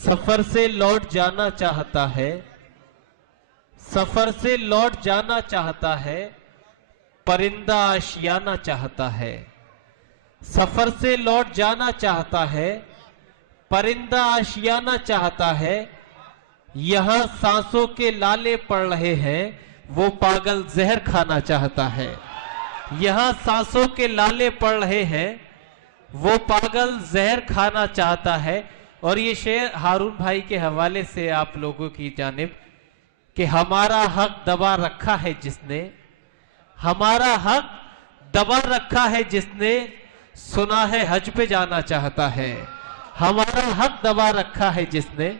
सफर से लौट जाना चाहता है, सफर से लौट जाना चाहता है, परिंदा आशियाना चाहता है। सफर से लौट जाना चाहता है, परिंदा आशियाना चाहता है। यहाँ सांसों के लाले पड़ रहे हैं, वो पागल जहर खाना चाहता है। यहाँ सांसों के लाले पड़ रहे हैं, वो पागल जहर खाना चाहता है। और ये शेर हारून भाई के हवाले से आप लोगों की जानिब कि हमारा हक दबा रखा है जिसने, हमारा हक दबा रखा है जिसने, सुना है हज पे जाना चाहता है। हमारा हक दबा रखा है जिसने,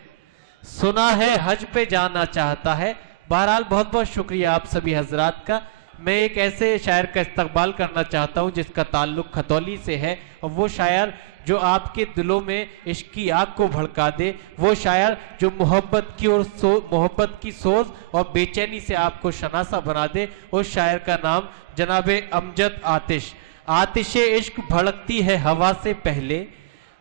सुना है हज पे जाना चाहता है। बहरहाल बहुत बहुत शुक्रिया आप सभी हजरात का। मैं एक ऐसे शायर का इस्तकबाल करना चाहता हूं जिसका ताल्लुक खतौली से है, और वो शायर जो आपके दिलों में इश्क की आग को भड़का दे, वो शायर जो मोहब्बत की और मोहब्बत की सोच और बेचैनी से आपको शनासा बना दे। उस शायर का नाम जनाबे अमजद आतिश। आतिशे इश्क भड़कती है हवा से पहले,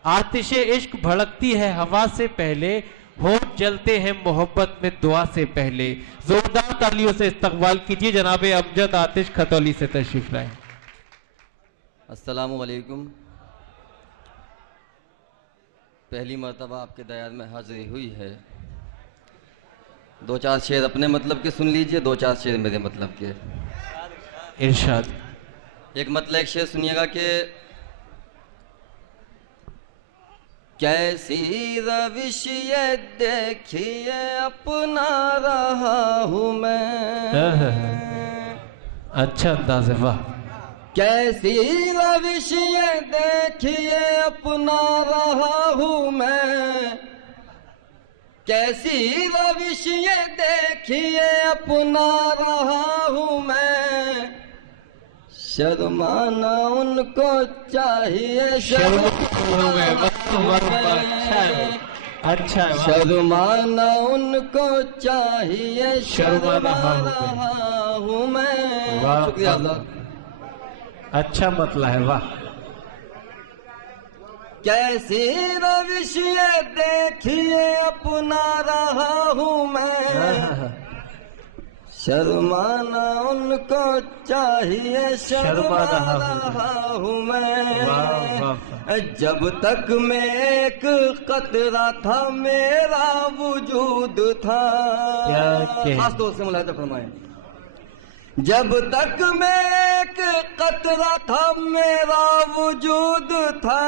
आतिशे इश्क भड़कती है हवा से पहले, होठ जलते हैं मोहब्बत में दुआ से पहले। जोरदार तालियों से इस्तकबाल कीजिए जनाबे अमजद आतिश खतौली से तशरीफ लाए। अस्सलामु अलैकुम। पहली मर्तबा आपके दयाद में हाजिरी हुई है। दो चार शेर अपने मतलब के सुन लीजिए, दो चार शेर मेरे मतलब के। इरशाद। एक मतलब एक शेर सुनिएगा कि कैसी रविश ये देखिए अपना रहा हूँ मैं। अच्छा अंदाज़ है, वाह। कैसी रविश ये देखिए अपना रहा हूँ मैं, कैसी रविश ये देखिए अपना रहा हूँ मैं। शर्माना उनको चाहिए, अच्छा शर्माना उनको चाहिए, शर्मा रहा हूँ मैं। शुक्रिया अल्लाह। अच्छा मतलब है, वाह। कैसी रविश ये देखिए अपना रहा हूँ मैं, शर्माना उनको चाहिए, शर्मा रहा हूँ मैं। जब तक मैं एक कतरा था मेरा वजूद था, खास तौर से मुलाहिजा फरमाएं। जब तक मैं एक कतरा था मेरा वजूद था,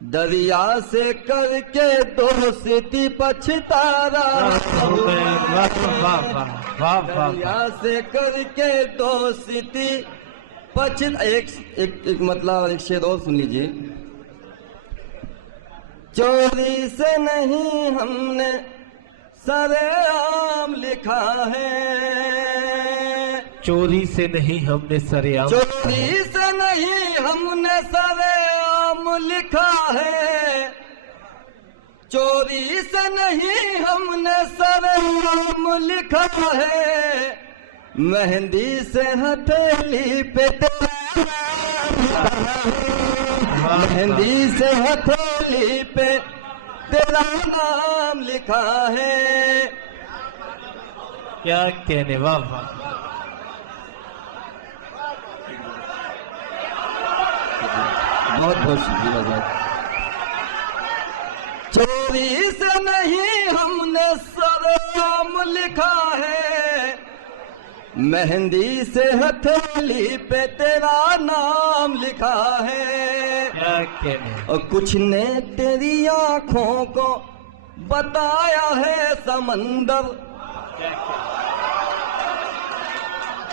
दरिया से करके दोस्ती पछता रहा, दरिया से करके दोस्ती पछता। एक मतलब एक शेर और सुन लीजिए। चोरी से नहीं हमने सरेआम लिखा है, चोरी से नहीं हमने सरेआम, चोरी से नहीं हमने सरेआम लिखा है, चोरी से नहीं हमने सरेआम लिखा है। मेहंदी से हथेली पे मेहंदी से हथेली पे तेरा नाम लिखा है। क्या कहने, वाह वाह। बहुत बहुत शुक्रिया। चोरी से नहीं हमने सरेआम लिखा है, मेहंदी से हथेली पे तेरा नाम लिखा है। और कुछ ने तेरी आंखों को बताया है समंदर,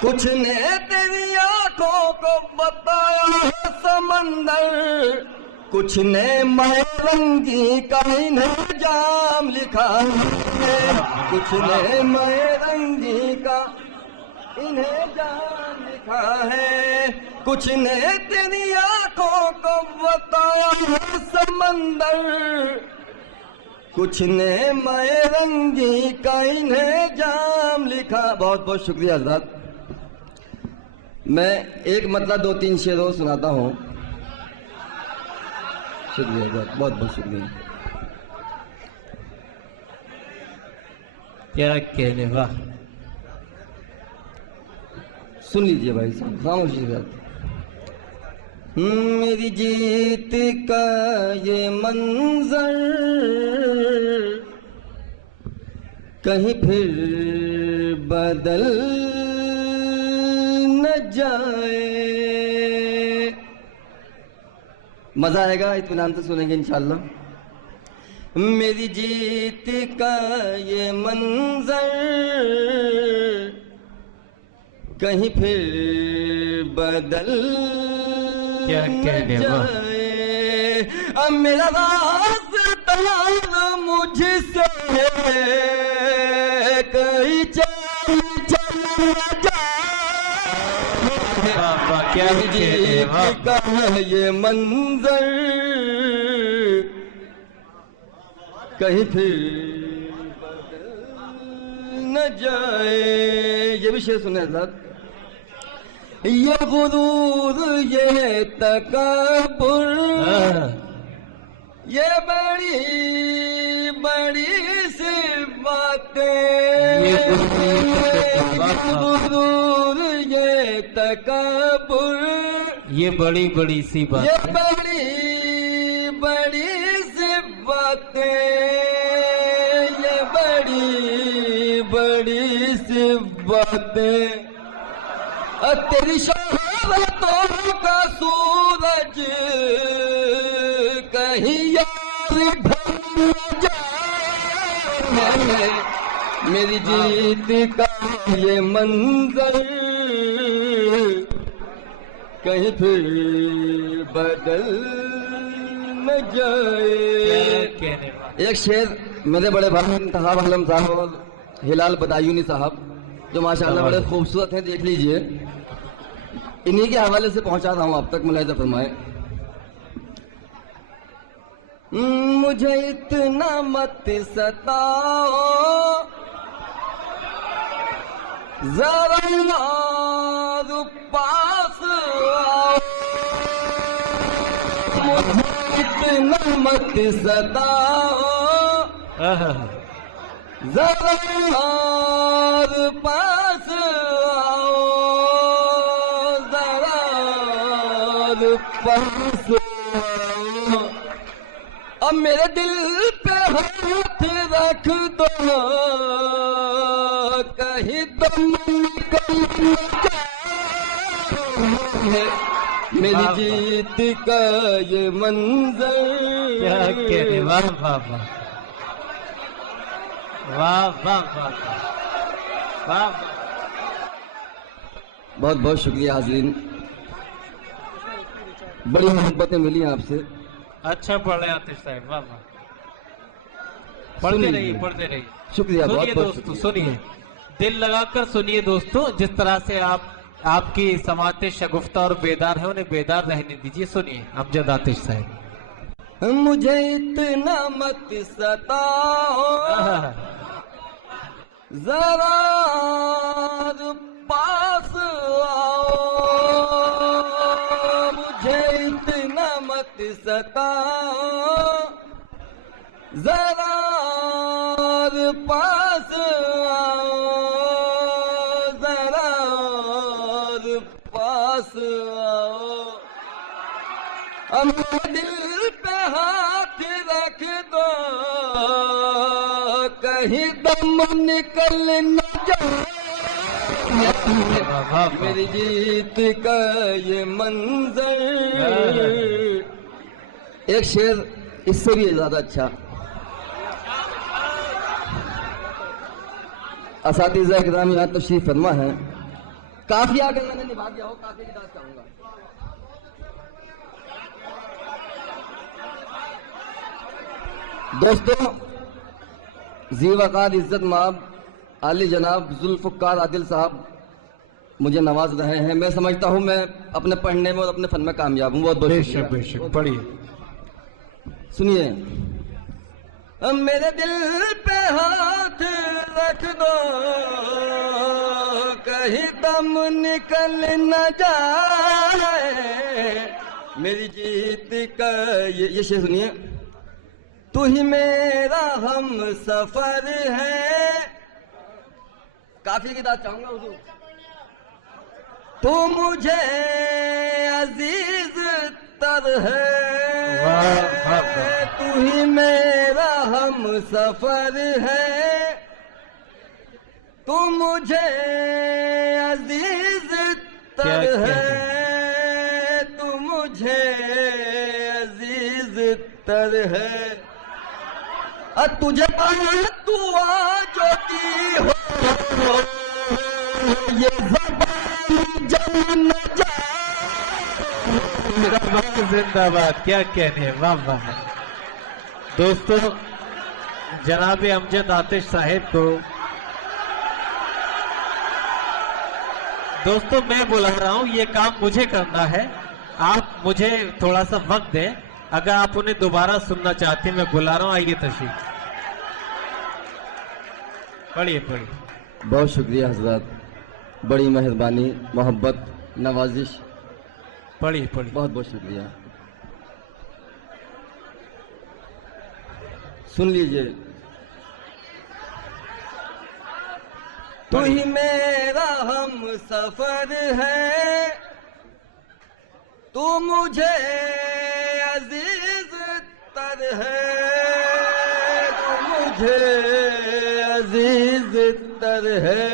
कुछ ने तेरी आंखों को बताया है समंदर, कुछ ने मैरंगी का इन्हें जाम लिखा है, कुछ ने मैरंगी का इन्हें जाम लिखा है, कुछ ने तेरी आंखों को बताया है समंदर, कुछ ने मैरंगी का इन्हें जाम लिखा। बहुत बहुत शुक्रिया हज़रत। मैं एक मतलब दो तीन शेर और सुनाता हूँ। शुक्रिया, बहुत बहुत शुक्रिया। کیا کہنے واہ. سن لیجیے بھائی صاحب خاموشی سے. میری جیت کا یہ منظر کہیں پھر بدل نہ جائے. مزہ آئے گا، اطمینان سے سنیں گے انشاءاللہ. میری جیت کا یہ منظر کہیں پھر بدل کیا کہنے واہ. اب میرا راستہ مجھ سے کہیں چل کیا کہنے واہ. کا یہ منظر کہیں پھر بدل نہ جائے. یہ بھی شعر سنے حضرت. یہ غرور یہ تکبر یہ بڑی بڑی سی باتیں. یہ غرور یہ تکبر یہ بڑی بڑی سی بات یہ ہے. بڑی بڑی سی باتیں یہ بڑی بڑی سی باتیں. تیری شہادتوں کا سورج کہیں یار ڈھل جائے. میری جیت کا یہ منظر کہیں پھر بدل نہ جائے. ایک شعر میرے بڑے بھائی انتخاب علم صاحب اور ہلال بدایونی صاحب جو ماشاءاللہ بڑے خوبصورت ہیں، دیکھ لیجئے. انہی کے حوالے سے پہنچا رہا ہوں آپ تک، ملاحظہ فرمائے. مجھے اتنا مت ستاؤ ذرا یار پاس آؤ. مجھے اتنا مت ستاؤ ذرا یار پاس آؤ. ذرا یار پاس آؤ. اب میرے دل پہ ہاتھ رکھ دو کہیں دم نکل جائے. میری جیت کا یہ منظر کیا کہنے واہ واہ واہ واہ واہ واہ واہ. بہت بہت شکریہ حاضرین، بڑی محبتیں ملی ہیں آپ سے. اچھا پڑھ رہے آتش صاحب. واہ واہ. پڑھتے رہیے پڑھتے رہیے. شکریہ بہت سنیے بہت دوستو شکریہ. سنیے، دل لگا کر سنیے دوستو. جس طرح سے آپ کی سماعتیں شگفتہ اور بیدار ہیں، انہیں بیدار رہنے دیجیے. سنیے امجد آتش صاحب. مجھے اتنا مت ستاؤ ذرا پاس آؤ. مجھے اتنا مت ستاؤ ذرا پاس آؤ. ذرا پاس آؤ. دل پہ ہاتھ رکھ دو کہیں دم نکل نہ جائے. میری جیت کا یہ منظر. ایک شعر اس سے بھی زیادہ اچھا. اساتذہ کرام یہاں تشریف فرما ہے. کافی اگر میں نے نبھا دیا ہو کافی کی بات کروں گا. دوستو، ذی وقار عزت مآب عالی جناب ذوالفقار عادل صاحب مجھے نواز رہے ہیں. میں سمجھتا ہوں میں اپنے پڑھنے میں اور اپنے فن میں کامیاب ہوں. بہت بہت شکریہ. بے شک پڑھیے. سنیے. میرے دل پہ ہاتھ رکھ دو کہیں دم نکل نہ جائے. میری جیت کا یہ شعر سنیے. تو ہی میرا ہم سفر ہے काफी की दाद चाहूंगा हुजूर। तू मुझे अजीज तर है, तू ही मेरा हम सफर है, तू मुझे अजीज तर है, तू मुझे अजीज तर है, तुझे दुआ जो की हो ये ज़बान जल न जाए। जिंदाबाद, क्या कहने, वाह वाह। दोस्तों, जनाब अमजद आतिश साहिब को, दोस्तों मैं बुला रहा हूं, ये काम मुझे करना है, आप मुझे थोड़ा सा वक्त दें। अगर आप उन्हें दोबारा सुनना चाहते हैं, मैं बुला रहा हूं, आइए तशरीफ पढ़िए पढ़िए। बहुत शुक्रिया हजरत, बड़ी मेहरबानी, मोहब्बत, नवाजिश, पढ़िए पढ़िए। बहुत बहुत शुक्रिया। सुन लीजिए। तू ही मेरा हम सफर है, तू मुझे अजीज तर है, तू मुझे अजीज तर है,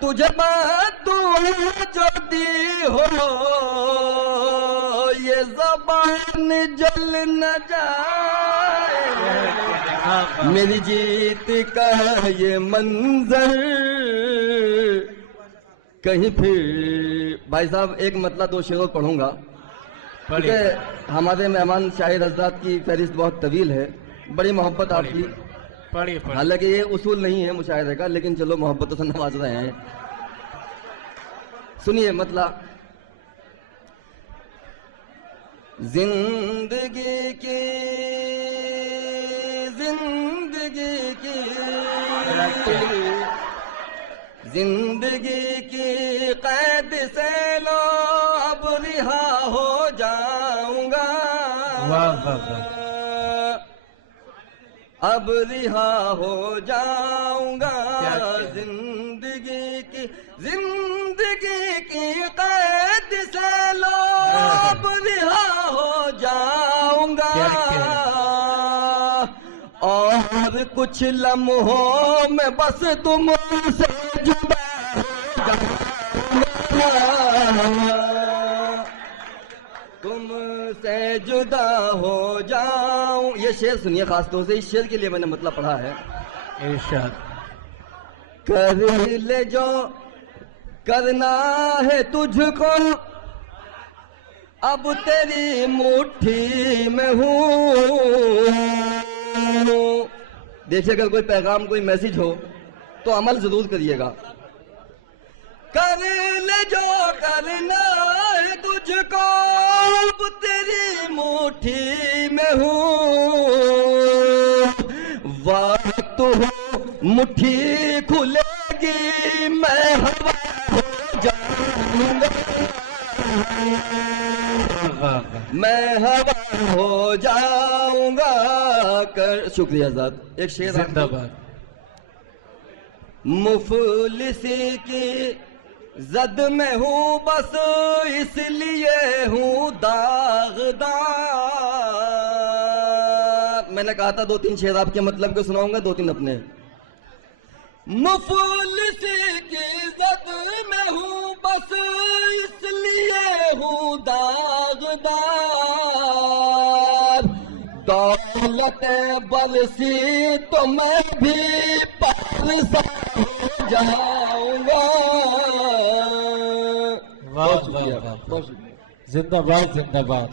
तुझे दुआ जो दी हो ये ज़बान जल न जाए। मेरी जीत का ये मंजर कहीं फिर। भाई साहब, एक मतलब 2 शेरों पढ़ूंगा, क्योंकि हमारे मेहमान शाहिद हजरात की फहरिस्त बहुत तवील है। बड़ी मोहब्बत आपकी, हालांकि ये उसूल नहीं है मुशाहिदे का, लेकिन चलो मोहब्बतों से नवाज रहे हैं। सुनिए मतलब। जिंदगी की कैद से लो अब रिहा हो जाऊंगा, अब रिहा हो जाऊंगा। जिंदगी की कैद से लो अब रिहा हो जाऊंगा, और कुछ लम्हों में बस तुमसे जुदा हो जाऊंगा, तुमसे जुदा हो जाऊं। ये शेर सुनिए खास तौर से, इस शेर के लिए मैंने मतलब पढ़ा है। इरशाद। कर ले जो करना है तुझको, अब तेरी मुट्ठी में हूँ। देखिए, अगर कोई पैगाम, कोई मैसेज हो तो अमल जरूर करिएगा। कर ले जो करना है तुझको, अब तेरी मुट्ठी में हूँ। वक्त हो मुट्ठी खुलेगी, मैं हवा हो जाऊंगा, मैं हवा हो जाऊंगा। शुक्रिया आजाद। एक शेर जिंदाबाद। मुफलिसी की जद में हूँ बस इसलिए हूँ दागदार। मैंने कहा था 2-3 शेर आपके मतलब के सुनाऊंगा, 2-3 अपने। मुफलिसी की जद में हूँ बस इसलिए हूँ दागदार, दौलत बरसी तो मैं भी पारसा हो जाऊंगा। वाह वाह वाह, जिंदाबाद जिंदाबाद।